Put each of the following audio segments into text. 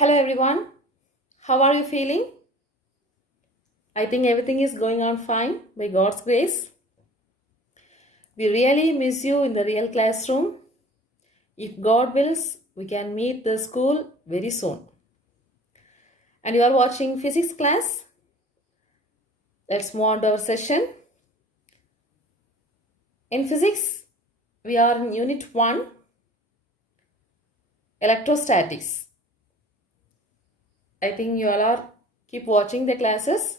Hello everyone, how are you feeling? I think everything is going on fine by God's grace. We really miss you in the real classroom. If God wills, we can meet the school very soon. And you are watching physics class. Let's move on to our session. In physics, we are in unit 1, electrostatics. I think you all are keep watching the classes.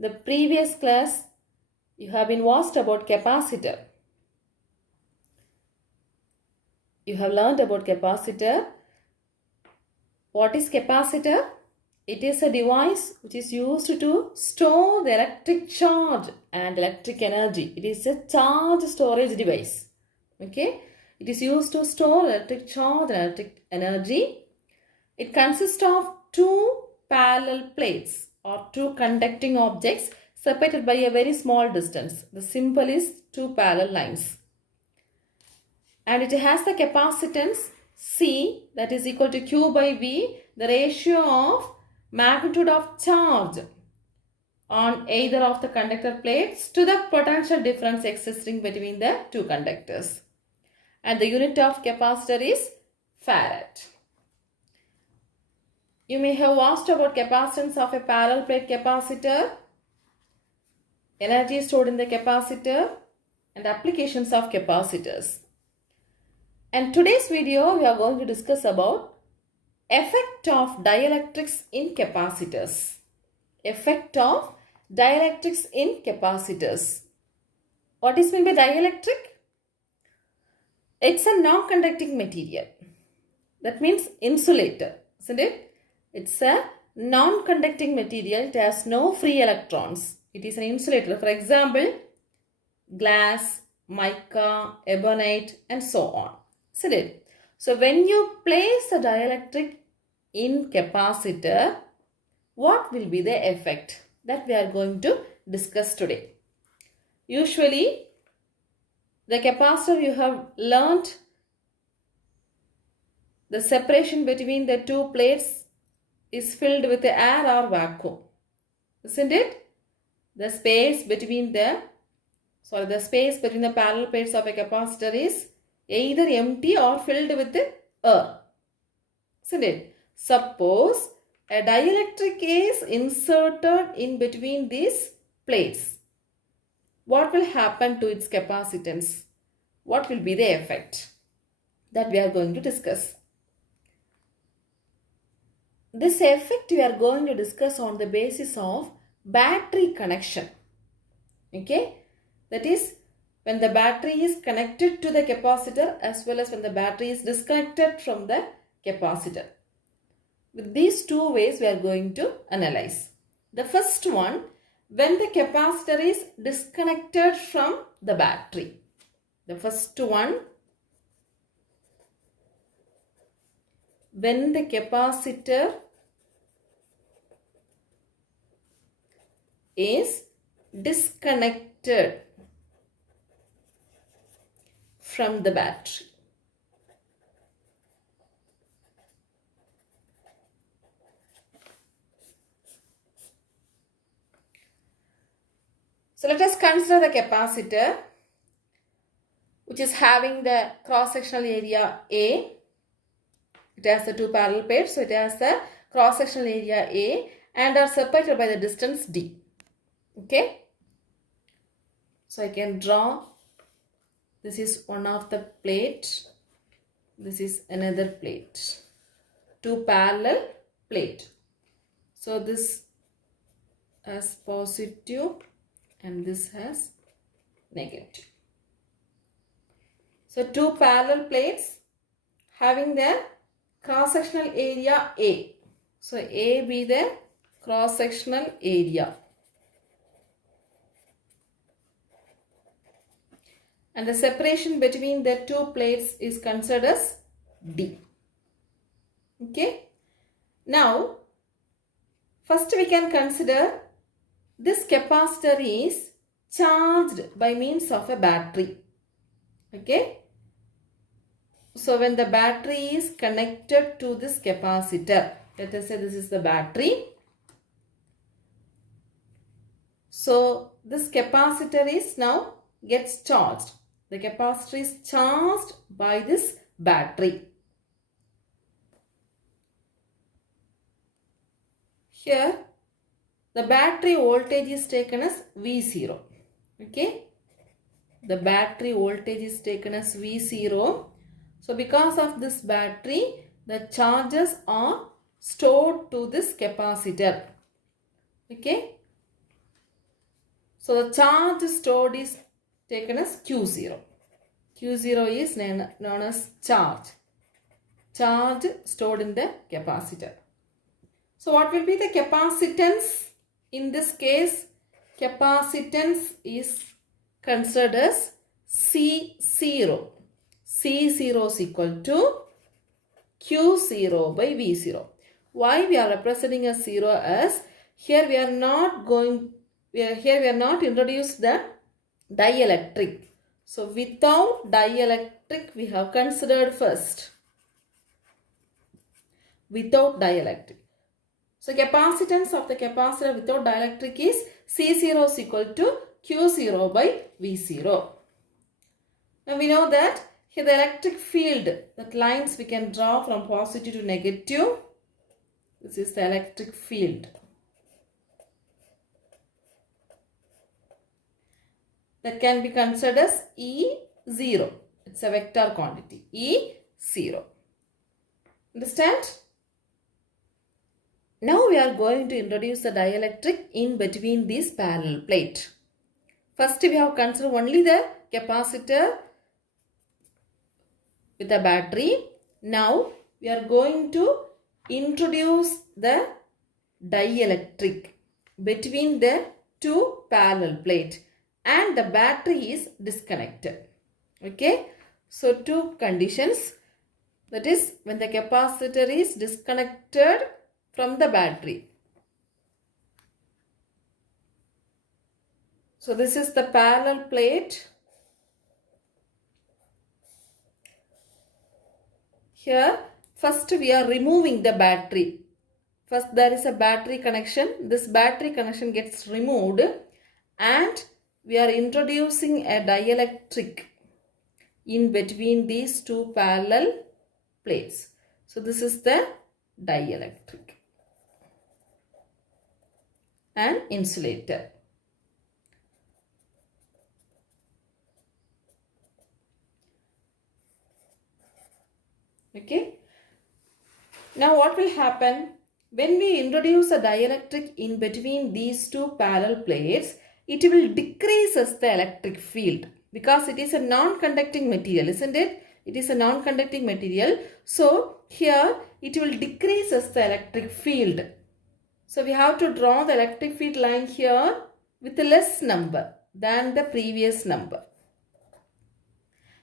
The previous class, you have been watched about capacitor. You have learned about capacitor. What is capacitor? It is a device which is used to store the electric charge and electric energy. It is a charge storage device. Okay? It is used to store electric charge and electric energy. It consists of two parallel plates or two conducting objects separated by a very small distance. The symbol is two parallel lines. And it has the capacitance C, that is equal to Q by V, the ratio of magnitude of charge on either of the conductor plates to the potential difference existing between the two conductors. And the unit of capacitor is farad. You may have asked about capacitance of a parallel plate capacitor, energy stored in the capacitor, and applications of capacitors. And today's video we are going to discuss about effect of dielectrics in capacitors. Effect of dielectrics in capacitors. What is meant by dielectric? It's a non-conducting material. That means insulator, isn't it? It's a non-conducting material. It has no free electrons. It is an insulator. For example, glass, mica, ebonite, and so on. Isn't it? So when you place a dielectric in capacitor, what will be the effect? That we are going to discuss today. Usually, the capacitor you have learnt the separation between the two plates is filled with air or vacuum. Isn't it? The space between the parallel plates of a capacitor is either empty or filled with air. Isn't it? Suppose a dielectric is inserted in between these plates. What will happen to its capacitance? What will be the effect? That we are going to discuss. This effect we are going to discuss on the basis of battery connection. Okay? That is, when the battery is connected to the capacitor as well as when the battery is disconnected from the capacitor. With these two ways we are going to analyze. The first one, when the capacitor is disconnected from the battery. The first one, when the capacitor is disconnected from the battery. So let us consider the capacitor which is having the cross-sectional area A. It has the two parallel plates, so it has the cross-sectional area A and are separated by the distance D. Okay. So I can draw. This is one of the plate. This is another plate. Two parallel plate. So this has positive and this has negative. So two parallel plates having their cross-sectional area A. So A be the cross-sectional area. And the separation between the two plates is considered as D. Okay. Now, first we can consider this capacitor is charged by means of a battery. Okay. So when the battery is connected to this capacitor, Let us say this is the battery. So this capacitor is now gets charged. The capacitor is charged by this battery. Here the battery voltage is taken as V0. Okay. The battery voltage is taken as V0. So because of this battery, the charges are stored to this capacitor. Okay. So the charge stored is taken as Q0. Q0 is known as charge. Charge stored in the capacitor. So what will be the capacitance? In this case, capacitance is considered as C0. C0 is equal to Q0 by V0. Why we are representing as 0 as here we are not introduced the dielectric. So without dielectric we have considered first. Without dielectric. So capacitance of the capacitor without dielectric is C0 is equal to Q0 by V0. Now we know that here the electric field, that lines we can draw from positive to negative. This is the electric field. That can be considered as E0. It's a vector quantity. E0. Understand? Now we are going to introduce the dielectric in between these parallel plate. First we have considered only the capacitor with the battery. Now we are going to introduce the dielectric between the two parallel plates and the battery is disconnected. Okay. So two conditions. That is when the capacitor is disconnected from the battery. So this is the parallel plate. Here first we are removing the battery. First there is a battery connection. This battery connection gets removed and we are introducing a dielectric in between these two parallel plates. So this is the dielectric and insulator. Okay. Now what will happen when we introduce a dielectric in between these two parallel plates? It will decrease the electric field because it is a non-conducting material, isn't it? It is a non-conducting material. So here it will decrease the electric field. So we have to draw the electric field line here with a less number than the previous number.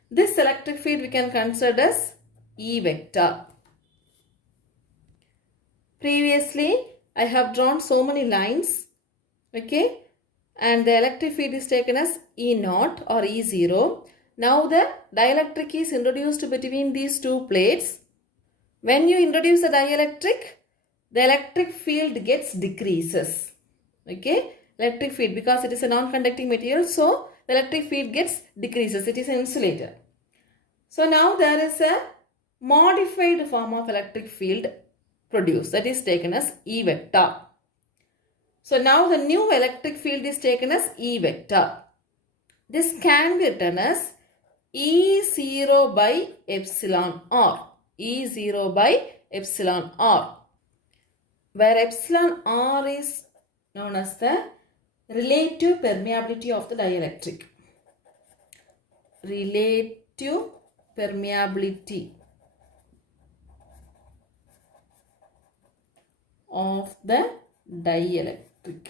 This electric field we can consider as E vector. Previously I have drawn so many lines. Okay. And the electric field is taken as E0 or E0. Now the dielectric is introduced between these two plates. When you introduce the dielectric, the electric field gets decreases. Okay, electric field, because it is a non-conducting material, so the electric field gets decreases. It is an insulator. So now there is a modified form of electric field produced, that is taken as E vector. So now the new electric field is taken as E vector. This can be written as E0 by epsilon r. E0 by epsilon r. Where epsilon r is known as the relative permeability of the dielectric. Relative permeability of the dielectric.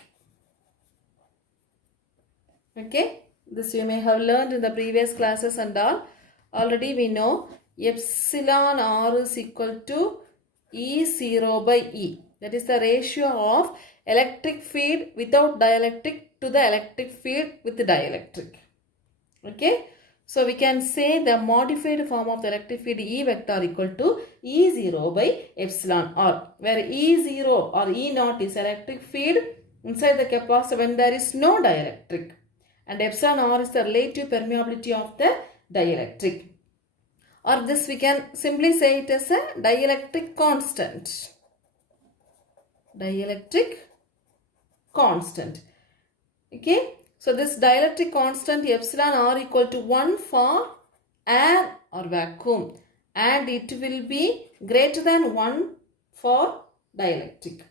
Okay, this you may have learned in the previous classes and all. Already we know epsilon r is equal to E0 by E. That is the ratio of electric field without dielectric to the electric field with the dielectric. Okay, So we can say the modified form of the electric field E vector equal to E0 by epsilon R, where E0 or E0 is electric field inside the capacitor when there is no dielectric, and epsilon R is the relative permeability of the dielectric. Or this we can simply say it as a dielectric constant. Dielectric constant. Okay. So this dielectric constant epsilon R equal to 1 for air or vacuum, and it will be greater than 1 for dielectric.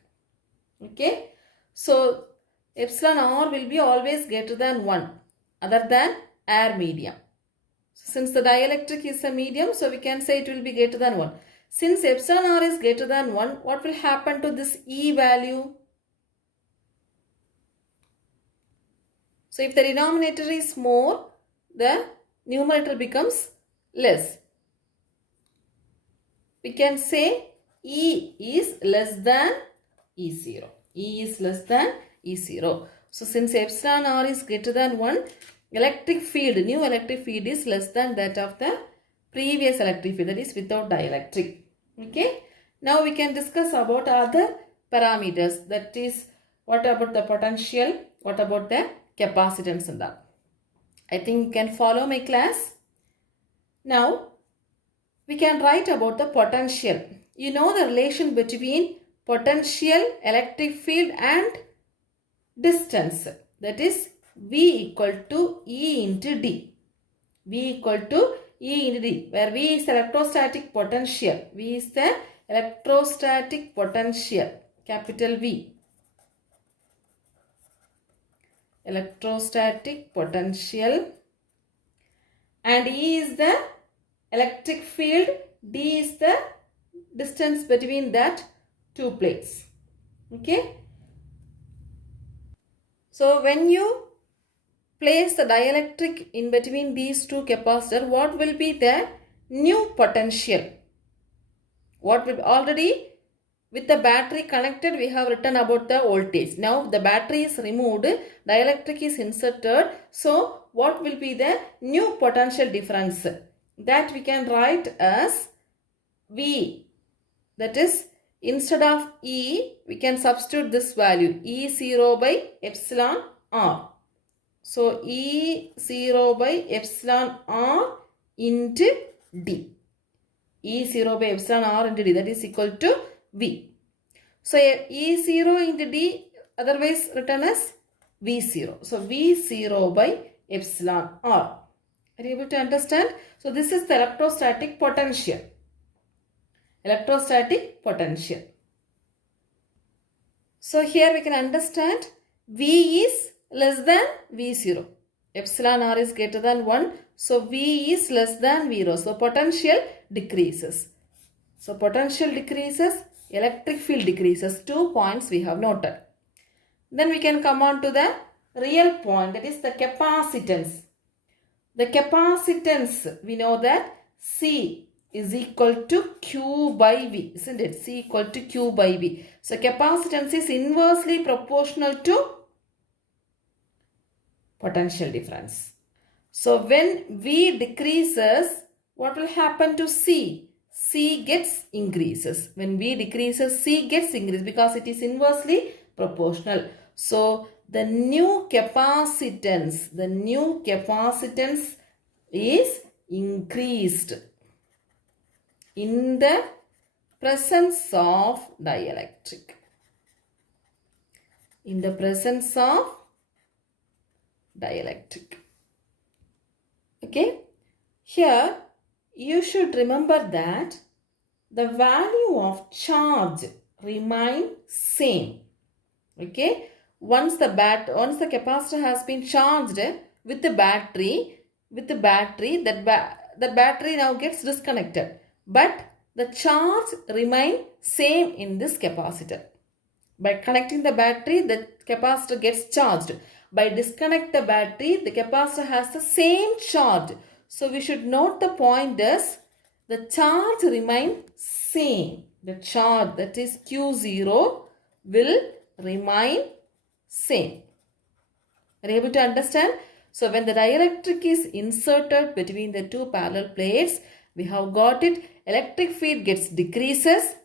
Okay. So epsilon R will be always greater than 1 other than air medium. Since the dielectric is a medium, so we can say it will be greater than 1. Since epsilon R is greater than 1, what will happen to this E value? So if the denominator is more, the numerator becomes less. We can say E is less than E0. E is less than E0. So since epsilon R is greater than 1, electric field, new electric field is less than that of the previous electric field, that is without dielectric. Okay. Now we can discuss about other parameters, that is what about the potential, what about the capacitance and that. I think you can follow my class. Now we can write about the potential. You know the relation between potential, electric field and distance, that is V equal to E into D. V equal to E into D, where V is electrostatic potential. V is the electrostatic potential, capital V. Electrostatic potential. And E is the electric field. D is the distance between that two plates. Okay. So when you place the dielectric in between these two capacitors, what will be the new potential? What will already with the battery connected, we have written about the voltage. Now the battery is removed, dielectric is inserted. So what will be the new potential difference? That we can write as V. That is, instead of E, we can substitute this value, E0 by epsilon R. So E0 by epsilon R into D. E0 by epsilon R into D, that is equal to V. So E0 into D, otherwise written as V0. So V0 by epsilon R. Are you able to understand? So this is the electrostatic potential. Electrostatic potential. So here we can understand V is less than V0. Epsilon R is greater than 1. So V is less than V0. So potential decreases. So potential decreases, electric field decreases. 2 points we have noted. Then we can come on to the real point, that is the capacitance. The capacitance, we know that C is equal to Q by V, isn't it? C equal to Q by V. So capacitance is inversely proportional to potential difference. So when V decreases, what will happen to C? C gets increases. When V decreases, C gets increased because it is inversely proportional. So the new capacitance is increased in the presence of dielectric. In the presence of dielectric. Okay. Here you should remember that the value of charge remain same. Okay. Once the capacitor has been charged with the battery, the battery now gets disconnected. But the charge remain same in this capacitor. By connecting the battery, the capacitor gets charged. By disconnect the battery, the capacitor has the same charge. So we should note the point as the charge remain same. The charge, that is Q0, will remain same. Are you able to understand? So when the dielectric is inserted between the two parallel plates, we have got it. Electric field gets decreases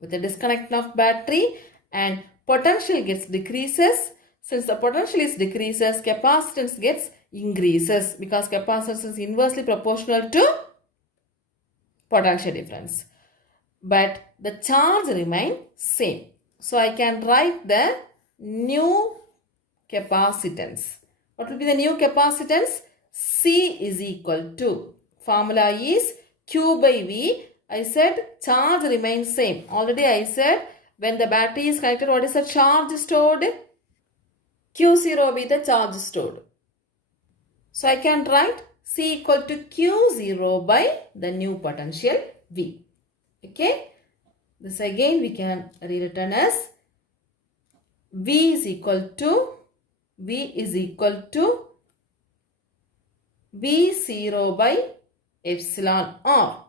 with the disconnection of battery and potential gets decreases. Since the potential is decreases, capacitance gets increases because capacitance is inversely proportional to potential difference. But the charge remain same. So I can write the new capacitance. What will be the new capacitance? C is equal to, formula is Q by V. I said charge remains same. Already I said when the battery is connected, what is the charge stored? Q0 will be the charge stored. So I can write C equal to Q0 by the new potential V. Okay. This again we can rewritten as V is equal to V0 by epsilon R.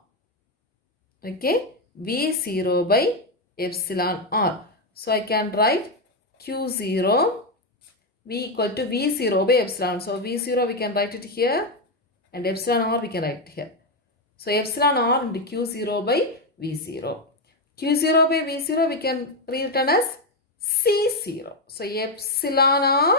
Okay. V0 by epsilon R. So I can write Q0 V equal to V0 by epsilon. So V0 we can write it here and epsilon R we can write it here. So epsilon R into Q0 by V0. Q0 by V0 we can rewritten as C0. So epsilon R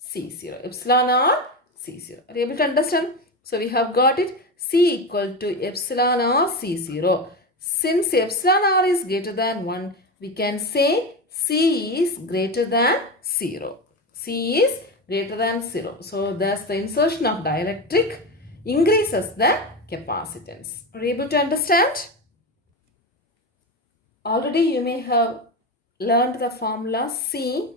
C0. Epsilon R C0. Are you able to understand? So we have got it. C equal to epsilon R C0. Since epsilon R is greater than 1, we can say C is greater than 0. C is greater than 0. So thus the insertion of dielectric increases the capacitance. Are you able to understand? Already you may have learned the formula C.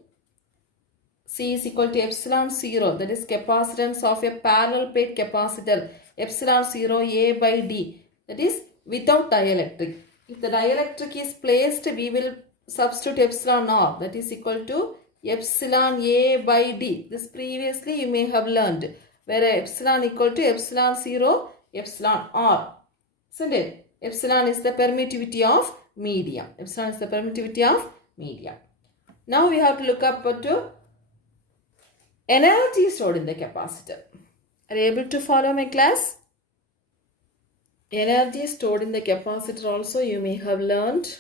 C is equal to epsilon 0, that is capacitance of a parallel plate capacitor, epsilon 0 A by D, that is without dielectric. If the dielectric is placed, we will substitute epsilon R, that is equal to epsilon A by D. This previously you may have learned, where epsilon equal to epsilon 0 epsilon R. Isn't it? Epsilon is the permittivity of medium. Epsilon is the permittivity of medium. Now we have to look up to energy stored in the capacitor. Are you able to follow my class? Energy stored in the capacitor also you may have learned.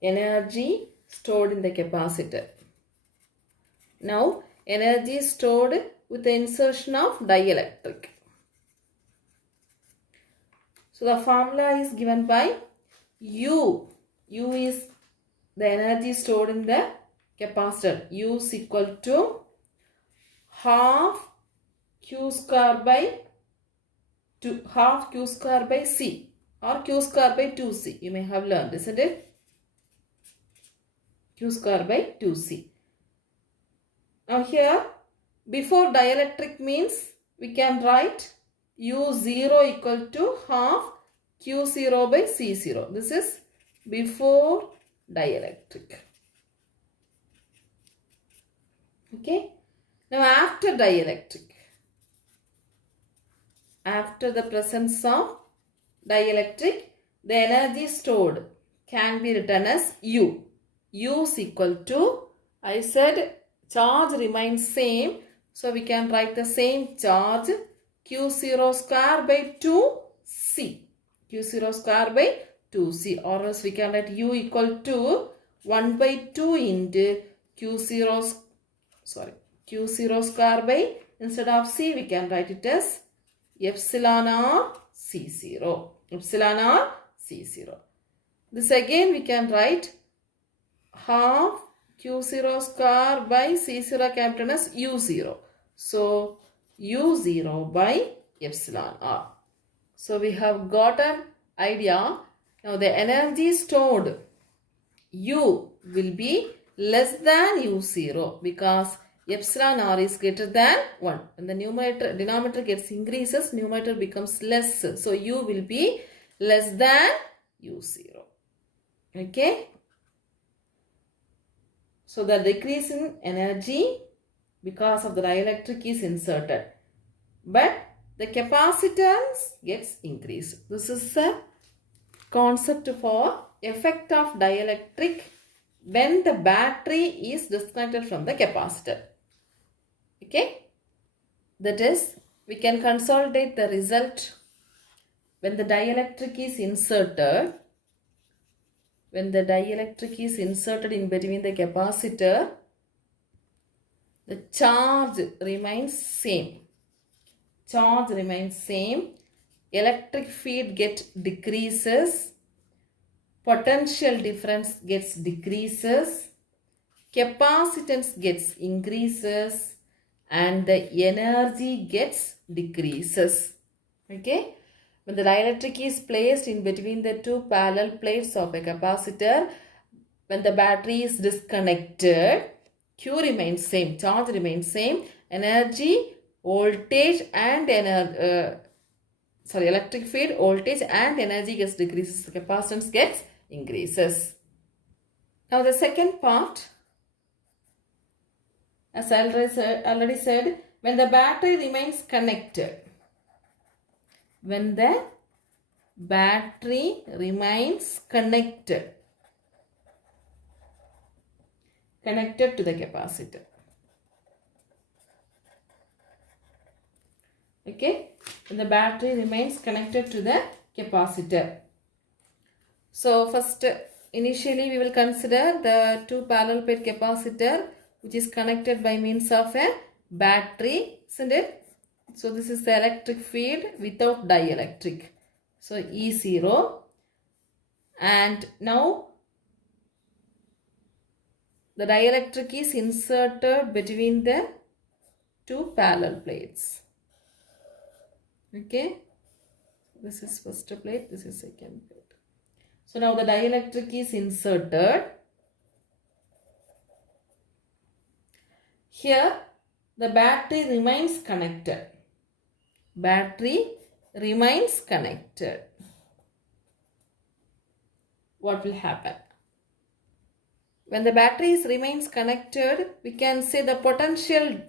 Energy stored in the capacitor. Now energy is stored with the insertion of dielectric. So the formula is given by U. U is the energy stored in the capacitor. U is equal to half Q square by C or Q square by 2C. You may have learned, isn't it? Q square by 2C. Now here, before dielectric means we can write U0 equal to half Q0 by C0. This is before dielectric. Okay. Now after dielectric, after the presence of dielectric, the energy stored can be written as U. U is equal to, I said charge remains same. So we can write the same charge Q0 square by 2C. Q0 square by 2C, or else we can write U equal to 1 by 2 into Q0 square by, instead of C we can write it as epsilon R C0. Epsilon R C0. This again we can write half Q0 square by C0 can be written as U0. So U0 by epsilon R. So we have got an idea. Now the energy stored, U will be less than U0 because epsilon R is greater than 1. When the denominator gets increases, numerator becomes less. So U will be less than U0. Okay. So the decrease in energy because of the dielectric is inserted. But the capacitance gets increased. This is a concept for effect of dielectric when the battery is disconnected from the capacitor. Okay, that is, we can consolidate the result when the dielectric is inserted. When the dielectric is inserted in between the capacitor, the charge remains same. Charge remains same. Electric field decreases. Potential difference decreases. Capacitance increases. And the energy decreases. Okay. When the dielectric is placed in between the two parallel plates of a capacitor, when the battery is disconnected, Q remains same, charge remains same, energy, voltage and electric field, voltage and energy decreases, capacitance increases. Now the second part, as I already said, when the battery remains connected. When the battery remains connected to the capacitor. Okay, when the battery remains connected to the capacitor. So first, initially we will consider the two parallel plate capacitor which is connected by means of a battery, isn't it? So this is the electric field without dielectric. So E0. And now the dielectric is inserted between the two parallel plates. Okay. This is first plate, this is second plate. So now the dielectric is inserted. Here the battery remains connected. Battery remains connected. What will happen? When the batteries remains connected, we can say the potential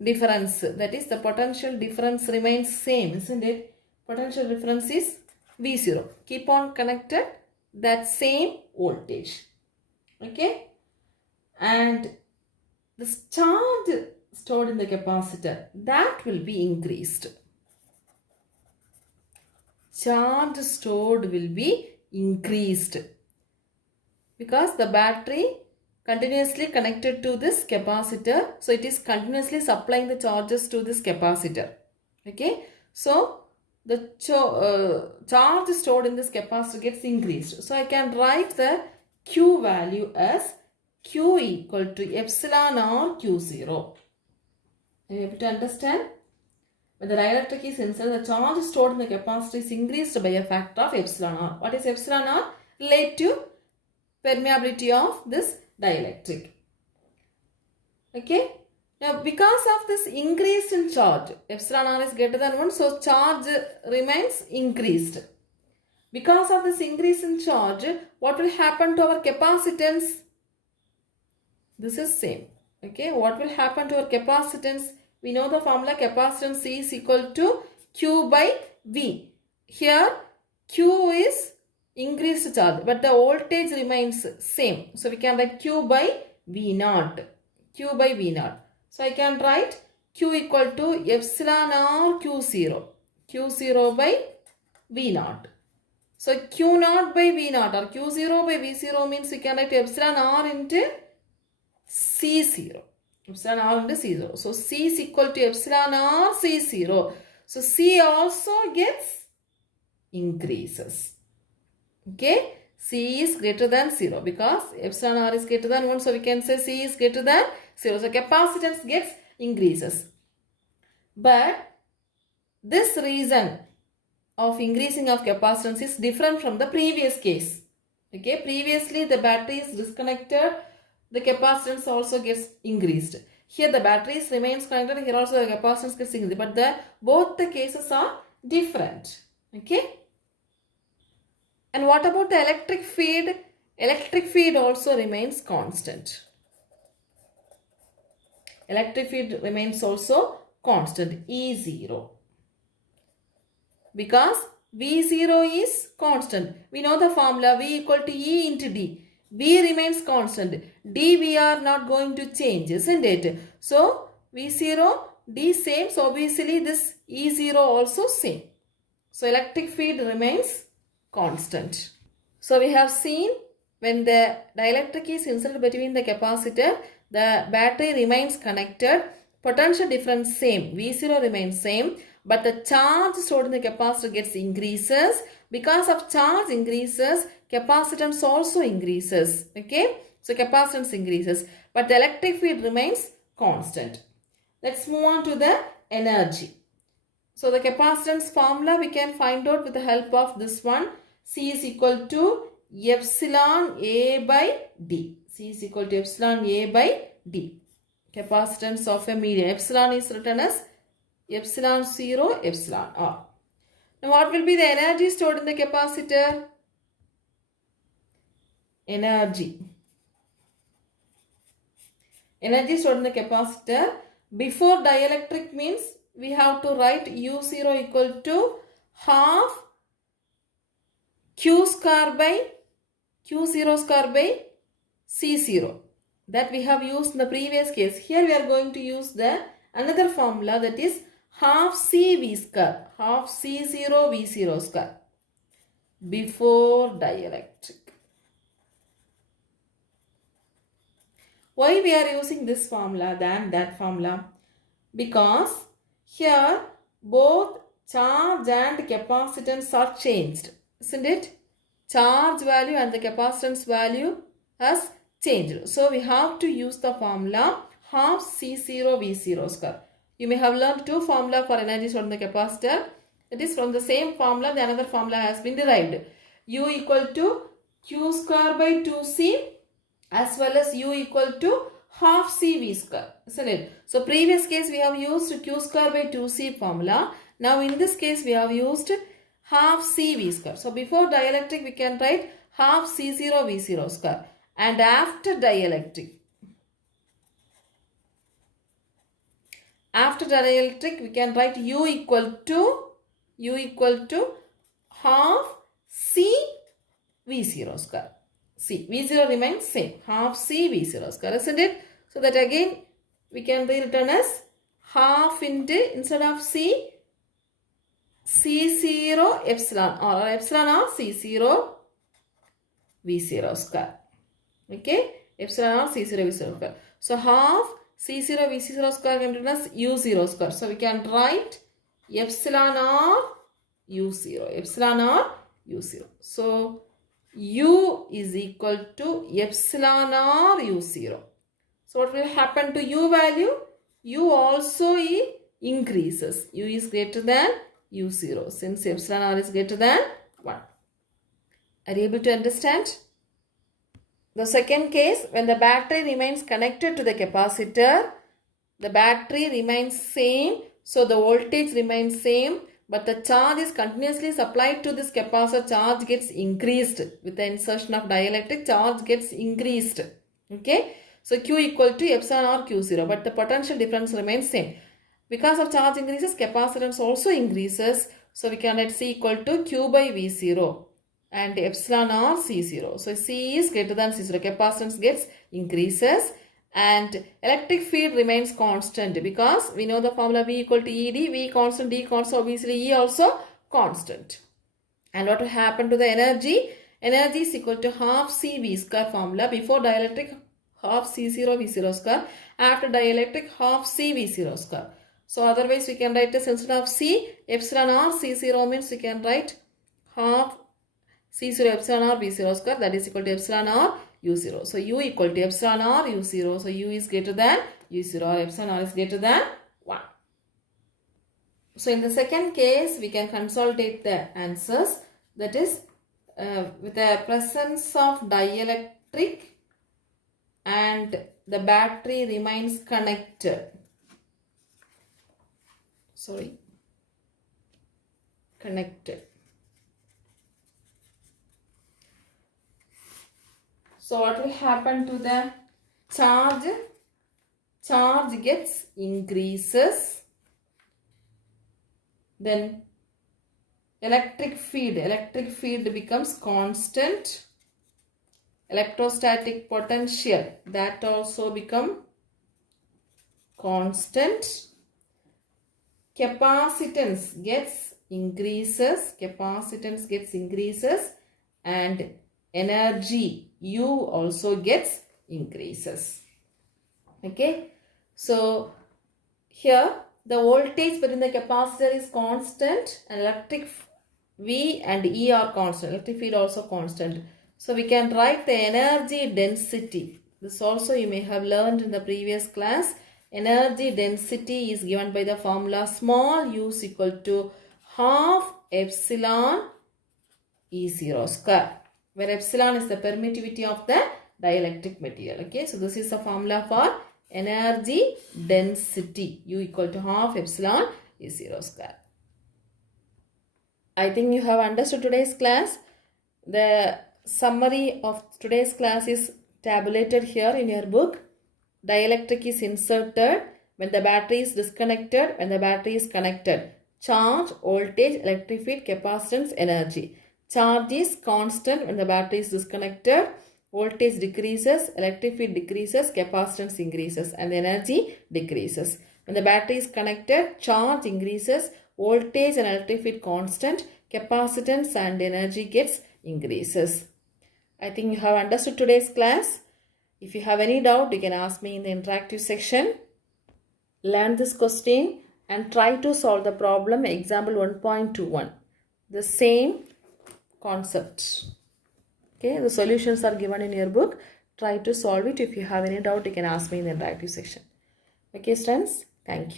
difference, that is the potential difference remains same, isn't it? Potential difference is V0. Keep on connected, that same voltage. Okay? And the charge stored in the capacitor, that will be increased. Charge stored will be increased because the battery continuously connected to this capacitor, so it is continuously supplying the charges to this capacitor. Okay, so the charge stored in this capacitor gets increased. So I can write the Q value as Q equal to epsilon R Q0. Are you able to understand? When the dielectric is inserted, the charge stored in the capacitor is increased by a factor of epsilon R. What is epsilon R? Relative permeability of this dielectric. Okay. Now because of this increase in charge, epsilon R is greater than 1, so charge remains increased. Because of this increase in charge, what will happen to our capacitance? This is same. Okay, what will happen to our capacitance? We know the formula, capacitance C is equal to Q by V. Here Q is increased charge, but the voltage remains same. So we can write Q by V naught. Q by V naught. So I can write Q equal to epsilon R Q0. Q0 by V naught. So Q naught by V naught or Q0 by V0 means we can write epsilon R into C0. Epsilon R into C0. So C is equal to epsilon R C0. So C also gets increases. Okay. C is greater than 0 because epsilon R is greater than 1. So we can say C is greater than 0. So capacitance gets increases. But this reason of increasing of capacitance is different from the previous case. Okay. Previously the battery is disconnected. The capacitance also gets increased. Here the batteries remains connected. Here also the capacitance gets increased. But both the cases are different. Okay. And what about the electric field? Electric field also remains constant. Electric field remains also constant, E0. Because V0 is constant. We know the formula, V equal to E into D. V remains constant. D we are not going to change, isn't it? So V0, D same. So obviously this E0 also same. So electric field remains constant. So we have seen when the dielectric is inserted between the capacitor, the battery remains connected. Potential difference same. V0 remains same. But the charge stored in the capacitor gets increases. Because of charge increases, capacitance also increases. Okay. So capacitance increases. But the electric field remains constant. Let's move on to the energy. So the capacitance formula we can find out with the help of this one. C is equal to epsilon A by D. C is equal to epsilon A by D. Capacitance of a medium. Epsilon is written as epsilon 0, epsilon R. Now what will be the energy stored in the capacitor? Energy stored in the capacitor. Before dielectric means we have to write U0 equal to half Q0 square by C0. That we have used in the previous case. Here we are going to use the another formula, that is half CV square. Half C0 V0 square. Before dielectric. Why we are using this formula than that formula? Because here both charge and capacitance are changed, isn't it? Charge value and the capacitance value has changed. So we have to use the formula half C0 V0 square. You may have learned two formula for energy stored in the capacitor. It is from the same formula, the another formula has been derived. U equal to Q square by 2C as well as U equal to half CV square, isn't it? So previous case we have used Q square by 2C formula. Now in this case we have used half CV square. So before dielectric we can write half C0 V0 square. And after dielectric we can write U equal to half C V0 square. C. V0 remains same. Half C V0 square, isn't it? So that again we can rewritten as half into, instead of C, C0 epsilon or epsilon or C0 V0 square. Okay. Epsilon or C0 V0 square. So half C0 V0 square can be written as U0 square. So we can write epsilon or U0. Epsilon or U0. So U is equal to epsilon or U0. So what will happen to U value? U also increases. U is greater than U0 since epsilon R is greater than 1. Are you able to understand? The second case, when the battery remains connected to the capacitor, the battery remains same. So the voltage remains same. But the charge is continuously supplied to this capacitor. Charge gets increased. With the insertion of dielectric, charge gets increased. Okay. So Q equal to epsilon or Q0. But the potential difference remains same. Because of charge increases, capacitance also increases. So we can write C equal to Q by V0. And epsilon or C0. So C is greater than C0. Capacitance gets increases. And electric field remains constant because we know the formula V equal to ED, V constant, D constant, obviously E also constant. And what will happen to the energy? Energy is equal to half CV square formula. Before dielectric, half C0 V0 square. After dielectric, half C V0 square. So otherwise we can write this instead of C, epsilon R C0 means we can write half C0 epsilon R V0 square, that is equal to epsilon R U0. So U equal to epsilon R U0. So U is greater than U0 or epsilon R is greater than 1. So in the second case, we can consolidate the answers. That is with the presence of dielectric and the battery remains connected. Connected. So what will happen to the charge? Charge gets increases. Then electric field becomes constant. Electrostatic potential, that also become constant, capacitance gets increases, and energy U also gets increases. Okay, so here the voltage within the capacitor is constant and electric V and E are constant, electric field also constant. So we can write the energy density. This also you may have learned in the previous class. Energy density is given by the formula small u is equal to half epsilon E0 square, where epsilon is the permittivity of the dielectric material. Okay, so this is the formula for energy density, U equal to half epsilon E0 square. I think you have understood today's class. The summary of today's class is tabulated here in your book. Dielectric is inserted when the battery is disconnected, when the battery is connected. Charge, voltage, electric field, capacitance, energy. Charge is constant when the battery is disconnected. Voltage decreases, electric field decreases, capacitance increases, and the energy decreases. When the battery is connected, charge increases, voltage and electric field constant, capacitance and energy gets increases. I think you have understood today's class. If you have any doubt, you can ask me in the interactive section. Learn this question and try to solve the problem example 1.21. The same concept. Okay, the solutions are given in your book. Try to solve it. If you have any doubt, you can ask me in the interactive section. Okay, students, thank you.